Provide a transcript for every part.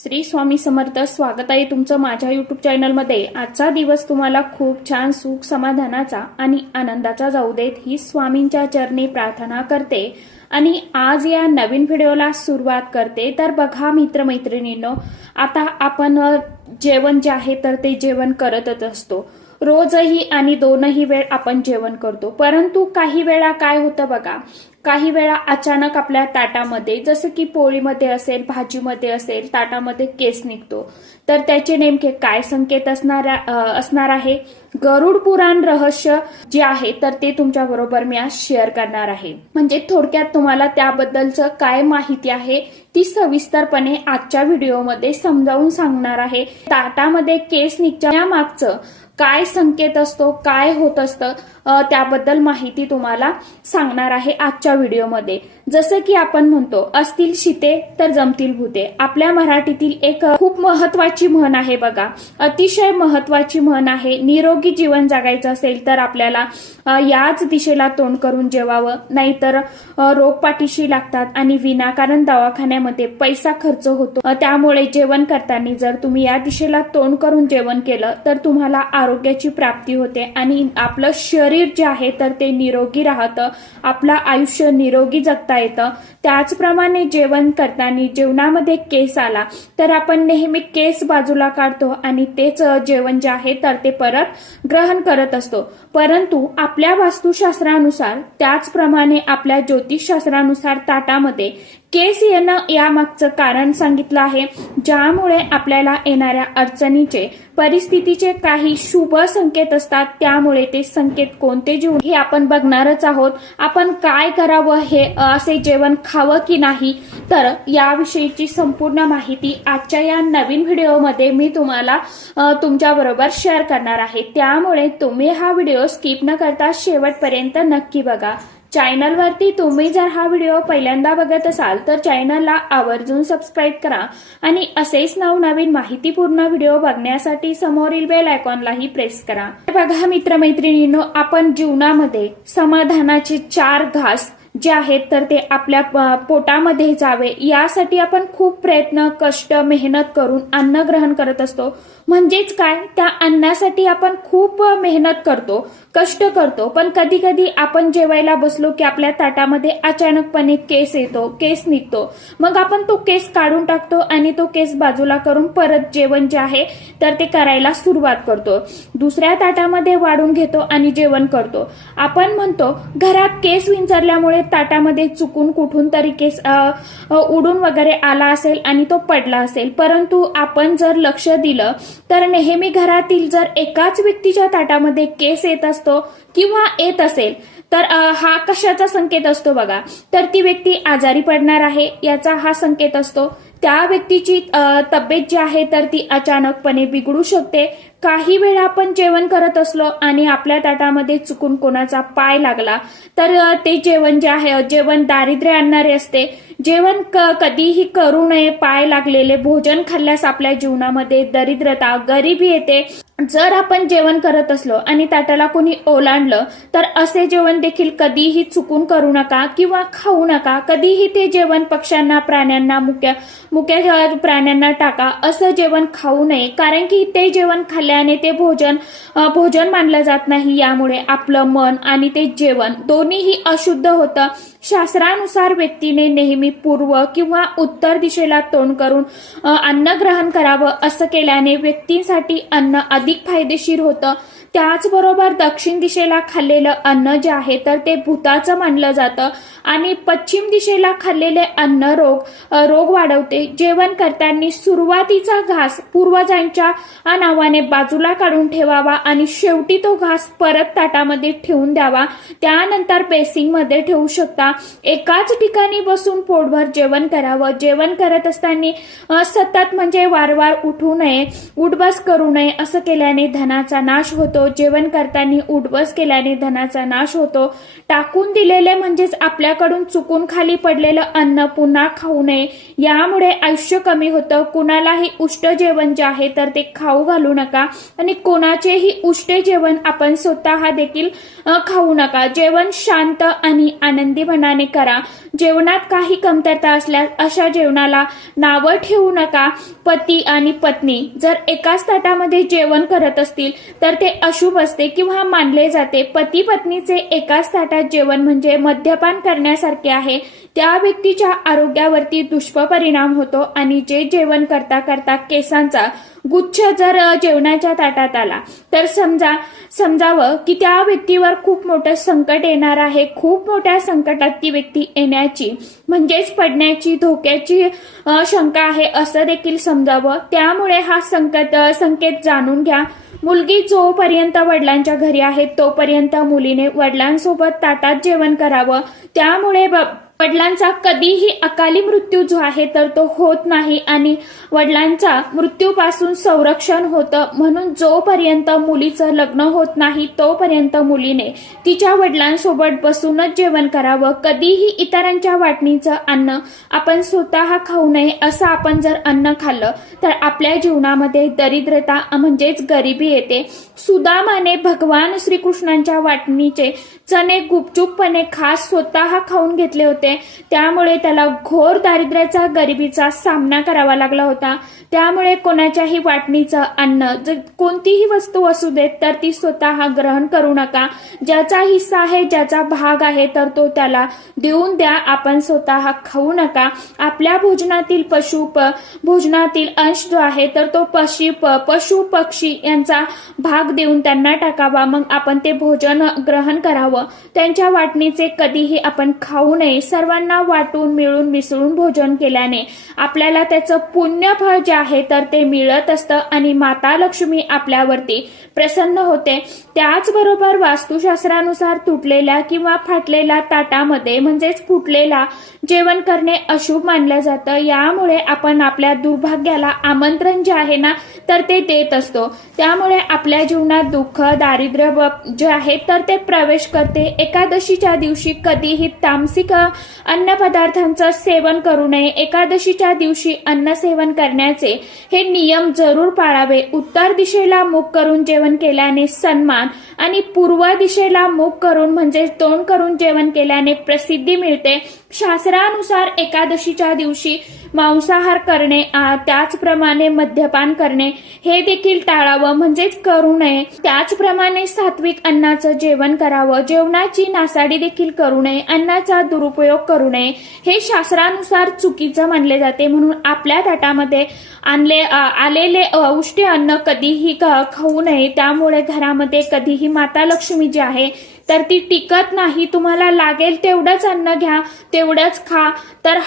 श्री स्वामी समर्थ. स्वागत आहे तुमचं माझ्या युट्यूब चॅनलमध्ये. आजचा दिवस तुम्हाला खूप छान सुख समाधानाचा आणि आनंदाचा जाऊ देत ही स्वामींच्या चरणी प्रार्थना करते आणि आज या नवीन व्हिडिओला सुरुवात करते. तर बघा मित्रमैत्रिणींनो, आता आपण जेवण जे आहे तर ते जेवण करतच असतो रोजही आणि दोनही वेळ आपण जेवण करतो. परंतु काही वेळा काय होतं बघा, काही वेळा अचानक आपल्या ताटामध्ये जसं की पोळीमध्ये असेल, भाजीमध्ये असेल, ताटामध्ये केस निघतो. तर त्याचे नेमके काय संकेत असणार आहे, गरुड पुराण रहस्य जे आहे तर ते तुमच्या बरोबर मी आज शेअर करणार आहे. म्हणजे थोडक्यात तुम्हाला त्याबद्दलचं काय माहिती आहे ती सविस्तरपणे आजच्या व्हिडिओमध्ये समजावून सांगणार आहे. ताटामध्ये केस निघच्या मागचं काय संकेत असतो, काय होत असतं त्याबद्दल माहिती तुम्हाला सांगणार आहे आजच्या व्हिडिओमध्ये. जसं की आपण म्हणतो, असतील शीते तर जमतील भूते. आपल्या मराठीतील एक खूप महत्वाची म्हण आहे बघा, अतिशय महत्वाची म्हण आहे. निरोगी जीवन जगायचं असेल तर आपल्याला याच दिशेला तोंड करून जेवावं, नाहीतर रोग पाठीशी लागतात आणि विनाकारण दवाखान्यामध्ये पैसा खर्च होतो. त्यामुळे जेवण करताना जर तुम्ही या दिशेला तोंड करून जेवण केलं तर तुम्हाला आरोग्याची प्राप्ती होते आणि आपलं शरीर जे आहे तर ते निरोगी राहतं, आपलं आयुष्य निरोगी जगता येतं. त्याचप्रमाणे जेवण करताना जेवणामध्ये केस आला तर आपण नेहमी केस बाजूला काढतो आणि तेच जेवण जे आहे तर ते परत ग्रहण करत असतो. परंतु आपल्या वास्तुशास्त्रानुसार, त्याचप्रमाणे आपल्या ज्योतिषशास्त्रानुसार ताटामध्ये केस येणं यामागचं कारण सांगितलं आहे, ज्यामुळे आपल्याला येणाऱ्या अडचणीचे, परिस्थितीचे काही शुभ संकेत असतात. त्यामुळे ते संकेत कोणते जेवण हे आपण बघणारच आहोत. आपण काय करावं, हे असे जेवण खावं की नाही, तर याविषयीची संपूर्ण माहिती आजच्या या नवीन व्हिडिओमध्ये मी तुम्हाला तुमच्या बरोबर शेअर करणार आहे. त्यामुळे तुम्ही हा व्हिडिओ स्किप न करता शेवटपर्यंत नक्की बघा. चॅनलवरती तुम्ही जर हा व्हिडिओ पहिल्यांदा बघत असाल तर चॅनलला आवर्जून सबस्क्राईब करा आणि असेच नवनवीन माहितीपूर्ण व्हिडिओ बघण्यासाठी समोरील बेल आयकॉनलाही प्रेस करा. बघा मित्रमैत्रिणींनो, आपण जीवनामध्ये समाधानाचे 4 घास जे आहेत तर ते आपल्या पोटामध्ये जावे यासाठी आपण खूप प्रयत्न, कष्ट, मेहनत करून अन्न ग्रहण करत असतो. म्हणजेच काय, त्या अन्नासाठी आपण खूप मेहनत करतो, कष्ट करतो. पण कधी कधी आपण जेवायला बसलो की आपल्या ताटामध्ये अचानकपणे केस येतो, केस निघतो. मग आपण तो केस काढून टाकतो आणि तो केस बाजूला करून परत जेवण जे आहे तर ते करायला सुरुवात करतो. दुसऱ्या ताटामध्ये वाढून घेतो आणि जेवण करतो. आपण म्हणतो घरात केस विंचरल्यामुळे ताटामध्ये चुकून कुठून तरी केस उडून वगैरे आला असेल आणि तो पडला असेल. परंतु आपण जर लक्ष दिलं तर नेहमी घरातील जर एकाच व्यक्तीच्या ताटामध्ये केस येत असतो किंवा येत असेल तर हा कशाचा संकेत असतो बघा, तर ती व्यक्ती आजारी पडणार आहे याचा हा संकेत असतो. त्या व्यक्तीची तब्येत जी आहे तर ती अचानकपणे बिघडू शकते. काही वेळा आपण जेवण करत असलो आणि आपल्या ताटामध्ये चुकून कोणाचा पाय लागला तर ते जेवण जे आहे, जेवण दारिद्र्य आणणारे असते. जेवण कधीही करू नये. पाय लागलेले भोजन खाल्ल्यास आपल्या जीवनामध्ये दरिद्रता, गरिबी येते. जर आपण जेवण करत असलो आणि ताटाला कोणी ओलांडलं तर असे जेवण देखील कधीही चुकून करू नका किंवा खाऊ नका. कधीही ते जेवण पक्ष्यांना, प्राण्यांना, मुक्या प्राण्यांना टाका. असं जेवण खाऊ नये, कारण की ते जेवण खाल्ल्याने ते भोजन मानलं जात नाही. यामुळे आपलं मन आणि ते जेवण दोन्हीही अशुद्ध होतं. शास्त्रानुसार व्यक्तीने नेहमी पूर्व किंवा उत्तर दिशेला तोंड करून अन्न ग्रहण करावं. असं केल्याने व्यक्तीसाठी अन्न अधिक फायदेशीर होतं. त्याचबरोबर दक्षिण दिशेला खाल्लेलं अन्न जे आहे तर ते भूताचं मानलं जातं आणि पश्चिम दिशेला खाल्लेले अन्न रोग वाढवते. जेवण करताना सुरुवातीचा घास पूर्वजांच्या नावाने बाजूला काढून ठेवावा आणि शेवटी तो घास परत ताटामध्ये ठेवून द्यावा. त्यानंतर बेसिंगमध्ये ठेवू शकता. एकाच ठिकाणी बसून पोटभर जेवण करावं. जेवण करत असताना सतत म्हणजे वारंवार उठू नये, उठबस करू नये. असं केल्याने धनाचा नाश होतो. जेवण करताना उठबस केल्याने धनाचा नाश होतो. टाकून दिलेले म्हणजेच आपल्याकडून चुकून खाली पडलेलं अन्न पुन्हा खाऊ नये. यामुळे आयुष्य कमी होतं. कुणालाही उष्ट जेवण जे आहे तर ते खाऊ घालू नका आणि कोणाचेही उष्ट जेवण आपण स्वतः देखील खाऊ नका. जेवण शांत आणि आनंदी मनाने करा. जेवणात काही कमतरता असल्यास अशा जेवणाला नावं ठेवू नका. पती आणि पत्नी जर एकाच ताटामध्ये जेवण करत असतील तर ते अशुभ असते किंवा मानले जाते. पती पत्नीचे एकाच ताटात जेवण म्हणजे मद्यपान करण्यासारखे आहे. त्या व्यक्तीच्या आरोग्यावरती दुष्परिणाम होतो आणि जे जेवण करता करता केसांचा गुच्छ जर जेवणाच्या ताटात आला तर समजावं की त्या व्यक्तीवर खूप मोठं संकट येणार आहे. खूप मोठ्या संकटात ती व्यक्ती येण्याची म्हणजेच पडण्याची धोक्याची शंका आहे असं देखील समजावं. त्यामुळे हा संकेत जाणून घ्या. मुलगी जोपर्यंत वडिलांच्या घरी आहे तोपर्यंत मुलीने वडिलांसोबत ताटात जेवण करावं. त्यामुळे वडिलांचा कधीही अकाली मृत्यू जो आहे तर तो होत नाही आणि वडिलांचा मृत्यूपासून संरक्षण होतं. म्हणून जोपर्यंत मुलीचं लग्न होत नाही तोपर्यंत मुलीने तिच्या वडिलांसोबत बसूनच जेवण करावं. कधीही इतरांच्या वाटणीचं अन्न आपण स्वतः खाऊ नये. असं आपण जर अन्न खाल्लं तर आपल्या जीवनामध्ये दरिद्रता म्हणजेच गरिबी येते. सुदामाने भगवान श्रीकृष्णांच्या वाटणीचे चणे गुपचूपपणे खास स्वतः खाऊन घेतले होते. त्यामुळे त्याला घोर दारिद्र्याचा गरिबीचा सामना करावा लागला होता. त्यामुळे कोणाच्याही वाटणीचं अन्न जर कोणतीही वस्तू असू देत तर ती स्वतः ग्रहण करू नका. ज्याचा हिस्सा आहे ज्याचा भाग आहे तर तो त्याला देऊन द्या. आपण स्वतः खाऊ नका. आपल्या भोजनातील भोजनातील अंश जो आहे तर तो पशु पक्षी यांचा भाग देऊन त्यांना टाकावा. मग आपण ते भोजन ग्रहण करावं. त्यांच्या वाटणीचे कधीही आपण खाऊ नये. सर्वांना वाटून मिळून मिसळून भोजन केल्याने आपल्याला त्याचं पुण्यफळ जे आहे तर ते मिळत असतं आणि माता लक्ष्मी आपल्यावरती प्रसन्न होते. त्याचबरोबर वास्तुशास्त्रानुसार तुटलेल्या किंवा फाटलेल्या ताटामध्ये म्हणजेच फुटलेला जेवण करणे अशुभ मानलं जातं. यामुळे आपण आपल्या दुर्भाग्याला आमंत्रण जे आहे ना तर ते देत असतो. त्यामुळे आपल्या जीवनात दुःख दारिद्र्य जे आहे तर ते प्रवेश करते. एकादशीच्या दिवशी कधीही तामसिक अन्न पदार्थांचं सेवन करू नये. एकादशीच्या दिवशी अन्न सेवन करण्याचे हे नियम जरूर पाळावे. उत्तर दिशेला मुख करून जेवण केल्याने सन्मान आणि पूर्व दिशेला मुख करून म्हणजे तोंड करून जेवण केल्याने प्रसिद्धी मिळते. शास्त्रानुसार एकादशीच्या दिवशी मांसाहार करणे त्याचप्रमाणे मद्यपान करणे हे देखील टाळावं म्हणजेच करू नये. त्याचप्रमाणे सात्विक अन्नाचं जेवण करावं. जेवणाची नासाडी देखील करू नये. अन्नाचा दुरुपयोग करू नये. हे शास्त्रानुसार चुकीचं मानले जाते. म्हणून आपल्या ताटामध्ये आलेले उष्टी अन्न कधीही खाऊ नये. त्यामुळे घरामध्ये कधीही माता लक्ष्मी जी आहे तर ती टिकत नाही. तुम्हाला लागेल तेवढंच अन्न घ्या, तेवढंच खा. तर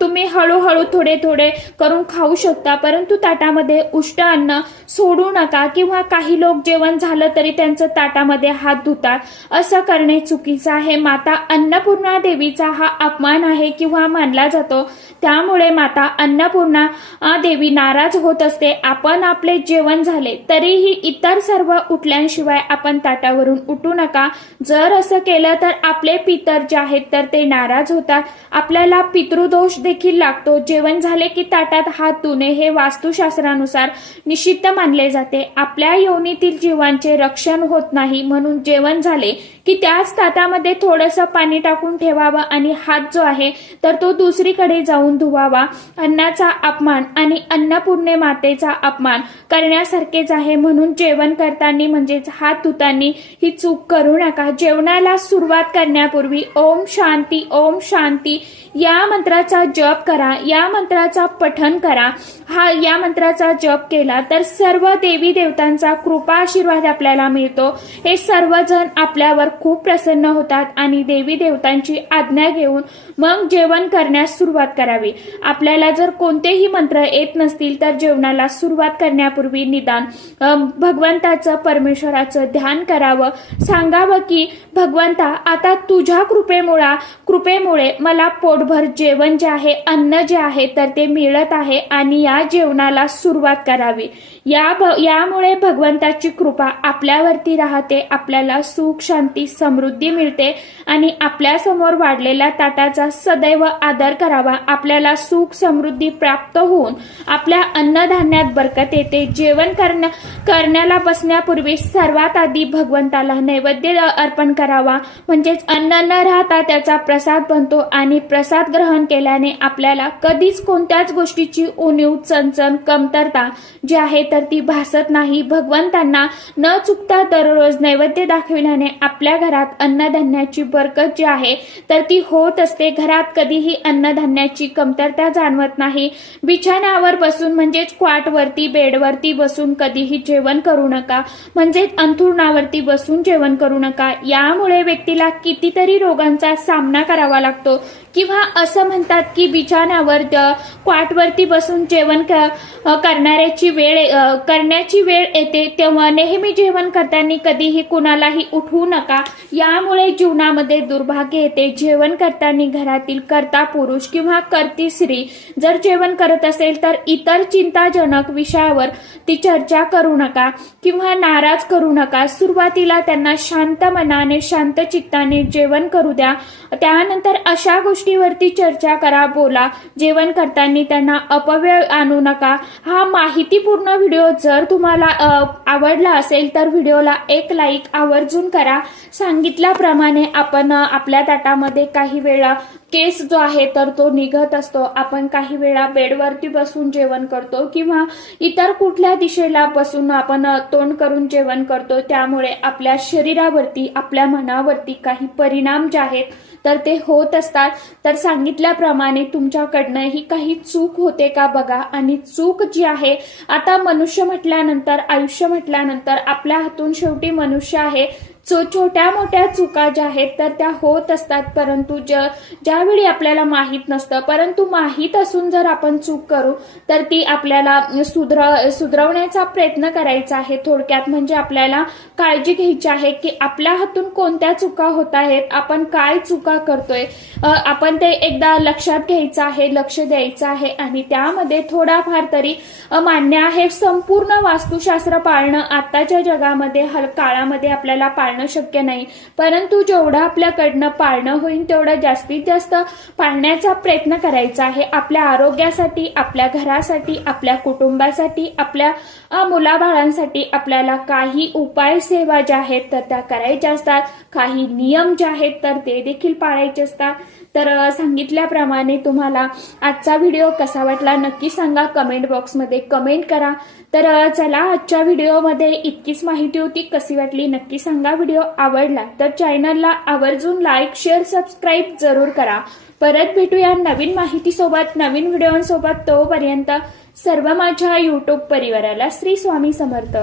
तुम्ही हळूहळू थोडे थोडे करून खाऊ शकता. परंतु ताटामध्ये उष्ट अन्न सोडू नका. किंवा काही लोक जेवण झालं तरी त्यांचं ताटामध्ये हात धुतात. असं करणे चुकीचं आहे. माता अन्नपूर्णा देवीचा हा अपमान आहे किंवा मानला जातो. त्यामुळे माता अन्नपूर्णा देवी नाराज होत असते. आपण आपले जेवण झाले तरीही इतर सर्व उठल्याशिवाय आपण ताटावरून उठू नका. जर असं केलं तर आपले पितर जे आहेत तर ते नाराज होतात. आपल्याला पितृदोष देखील लागतो. जेवण झाले की ताटात हात धुणे हे वास्तुशास्त्रानुसार निषिद्ध मानले जाते. आपल्या योनीतील जीवांचे रक्षण होत नाही. म्हणून जेवण झाले की त्याच ताटामध्ये थोडंसं पाणी टाकून ठेवावं आणि हात जो आहे तर तो दुसरीकडे जाऊन धुवावा. अन्नाचा अपमान आणि अन्नपूर्णे मातेचा अपमान करण्यासारखेच आहे. म्हणून जेवण करताना म्हणजेच हात धुताना ही चूक करू नका. जेवणाला सुरुवात करण्यापूर्वी ओम शांती या मंत्राचा जप करा. या मंत्राचा पठण करा. या मंत्राचा जप केला तर सर्व देवी देवतांचा कृपा आशीर्वाद आपल्याला मिळतो. हे सर्वजण आपल्यावर खूप प्रसन्न होतात आणि देवी देवतांची आज्ञा घेऊन मग जेवण करण्यास सुरुवात करावी. आपल्याला जर कोणतेही मंत्र येत नसतील तर जेवणाला सुरुवात करण्यापूर्वी निदान भगवंताचं परमेश्वराचं ध्यान करावं. सांगावं की भगवंता आता तुझ्या कृपेमुळे मला पोटभर जेवण जे आहे अन्न जे आहे तर ते मिळत आहे आणि या जेवणाला सुरुवात करावी. यामुळे भगवंताची कृपा आपल्यावरती राहते. आपल्याला सुख शांती समृद्धी मिळते आणि आपल्या समोर वाढलेल्या ताटाचा सदैव आदर करावा. आपल्याला सुख समृद्धी प्राप्त होऊन आपल्या अन्नधान्यात बरकत येते. जेवण करण्याला बसण्यापूर्वी सर्वात आधी भगवंताला नैवेद्य अर्पण करावा, म्हणजेच अन्न न राहता त्याचा प्रसाद बनतो आणि प्रसाद ग्रहण केल्याने आपल्याला कधीच कोणत्याच गोष्टीची उणीव, चणचण, कमतरता जी आहे तर ती भासत नाही. भगवंतांना न चुकता दररोज नैवेद्य दाखविल्याने आपल्या घरात अन्नधान्याची बरकत जी आहे तर ती होत असते. घरात कधीही अन्नधान्याची कमतरता जाणवत नाही. बिछाण्यावर बसून म्हणजेच क्वाटवरती, बेडवरती बसून कधीही जेवण करू नका, म्हणजेच अंथरुणावरती बसून जेवण करू नका. यामुळे व्यक्तीला कितीतरी रोगांचा सामना करावा लागतो. किंवा असं म्हणतात की बिछाण्यावर, क्वाटवरती बसून जेवण करण्याची वेळ येते, तेव्हा नेहमी जेवण करताना कधीही कुणालाही उठवू नका. यामुळे जीवनामध्ये दुर्भाग्य येते. जेवण करताना घरातील कर्ता पुरुष किंवा कर्ती स्त्री जर जेवण करत असेल तर इतर चिंताजनक विषयावर ती चर्चा करू नका किंवा नाराज करू नका. सुरुवातीला त्यांना शांत मनाने, शांत चित्ताने जेवण करू द्या. त्यानंतर अशा गोष्टीवरती चर्चा करा, बोला. जेवण करताना त्यांना अपव्यय आणू नका. हा माहितीपूर्ण व्हिडिओ जर तुम्हाला आवडला असेल तर व्हिडिओला एक लाईक आवर्जून करा. सांगितल्याप्रमाणे आपण आपल्या ताटामध्ये काही वेळा केस जो आहे तर तो निघत असतो. आपण काही वेळा बेडवरती बसून जेवण करतो किंवा इतर कुठल्या दिशेला बसून आपण तोंड करून जेवण करतो. त्यामुळे आपल्या शरीरावरती, आपल्या मनावरती काही परिणाम जे आहेत तर ते होत असतात. तर सांगितल्याप्रमाणे तुमच्याकडनं ही काही चूक होते का बघा. आणि चूक जी आहे, आता मनुष्य म्हटल्यानंतर, आयुष्य म्हटल्यानंतर आपल्या हातून शेवटी मनुष्य आहे. छोट्या मोठ्या चुका ज्या आहेत तर त्या होत असतात, परंतु ज्यावेळी आपल्याला माहीत नसतं, परंतु माहीत असून जर आपण चूक करू तर ती आपल्याला सुधरवण्याचा प्रयत्न करायचा आहे. थोडक्यात म्हणजे आपल्याला काळजी घ्यायची आहे की आपल्या हातून कोणत्या चुका होत आहेत, आपण काय चुका करतोय, आपण ते एकदा लक्षात घ्यायचं आहे, लक्ष द्यायचं आहे आणि त्यामध्ये थोडाफार तरी मान्य आहे. संपूर्ण वास्तुशास्त्र पाळणं आताच्या जगामध्ये, काळामध्ये आपल्याला पाळणं शक्य नाही, परंतु जेवढं आपल्याकडनं पाळणं होईल तेवढं जास्तीत जास्त पाळण्याचा प्रयत्न करायचा आहे. आपल्या आरोग्यासाठी, आपल्या घरासाठी, आपल्या कुटुंबासाठी, आपल्या मुलाबाळांसाठी आपल्याला काही उपाय सेवा ज्या आहेत तर त्या करायच्या असतात. काही नियम जे आहेत तर ते देखील पाळायचे असतात. तर सांगितल्याप्रमाणे तुम्हाला आजचा व्हिडिओ कसा वाटला नक्की सांगा, कमेंट बॉक्समध्ये कमेंट करा. तर चला, आजच्या व्हिडिओमध्ये इतकीच माहिती होती. कशी वाटली नक्की सांगा. व्हिडिओ आवडला तर चॅनलला आवर्जून लाईक, शेअर, सबस्क्राईब जरूर करा. परत भेटूया नवीन माहितीसोबत, नवीन व्हिडिओसोबत. तोपर्यंत सर्व माझ्या युट्यूब परिवाराला श्री स्वामी समर्थ.